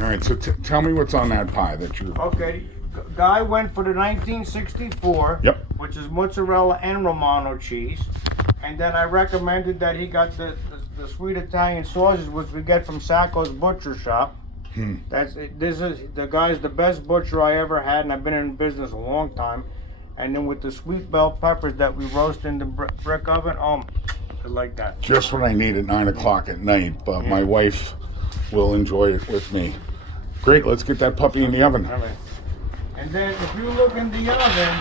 All right, so tell me what's on that pie that you... Okay, guy went for the 1964, Yep. which is mozzarella and Romano cheese. And then I recommended that he got the sweet Italian sausages, which we get from Sacco's Butcher Shop. This is the guy's the best butcher I ever had, and I've been in business a long time. And then with the sweet bell peppers that we roast in the brick oven, I like that. Just what I need at 9 o'clock at night, but my wife will enjoy it with me. Great, let's get that puppy in the oven. All right. And then if you look in the oven,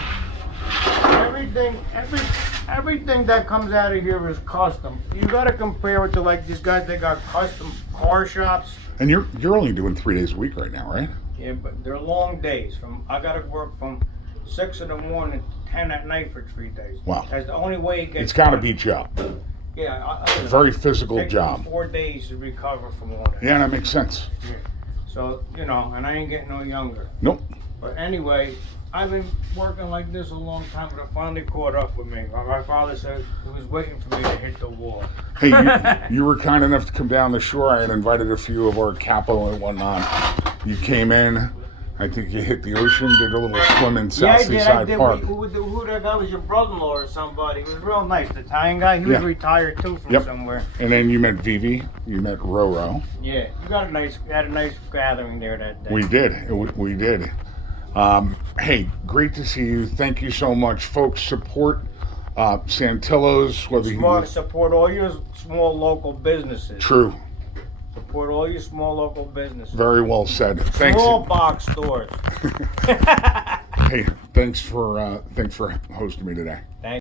everything that comes out of here is custom. You gotta compare it to like these guys, they got custom car shops. And you're only doing 3 days a week right now, right? Yeah, but they're long days. I gotta work from 6 in the morning to 10 at night for 3 days. Wow. That's the only way it gets It's gotta done. beat you up. Yeah, Very physical takes me job. 4 days to recover from all that. Yeah, that makes sense. Yeah. So, and I ain't getting no younger. Nope. But anyway, I've been working like this a long time, but it finally caught up with me. My father said he was waiting for me to hit the wall. Hey, you were kind enough to come down the shore. I had invited a few of our capo and whatnot. You came in. I think you hit the ocean, did a little swim in South Seaside Park. Who that guy was, your brother-in-law or somebody? He was real nice. The Italian guy, he was retired too from somewhere. And then you met Vivi, you met Roro. Yeah, you had a nice gathering there that day. We did. We did. Hey, great to see you. Thank you so much, folks. Support Santillo's. Support all your small local businesses. True. Support all your small local businesses. Very well said. Thanks. Small box stores. Hey, thanks for hosting me today. Thank